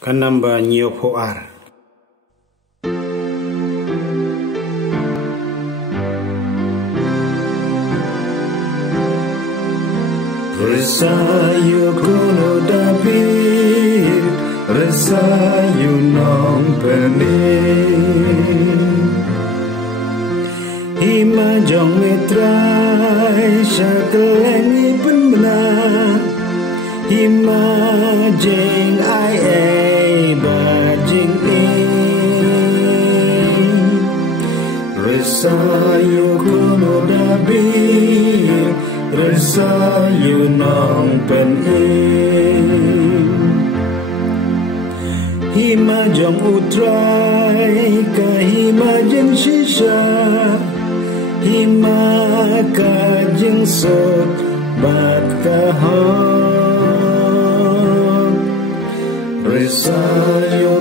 Kanamba Nyopoar. Resayu kuno David, resayu nong pening. Hima jong mitrai syakelengi penbenar. Hima jeng ai bajing in. Resayu kuno David, resayu nong pening. Hima jong utrai ka hima jeng shisha. Hima ka jeng sot bat kahon. Resayu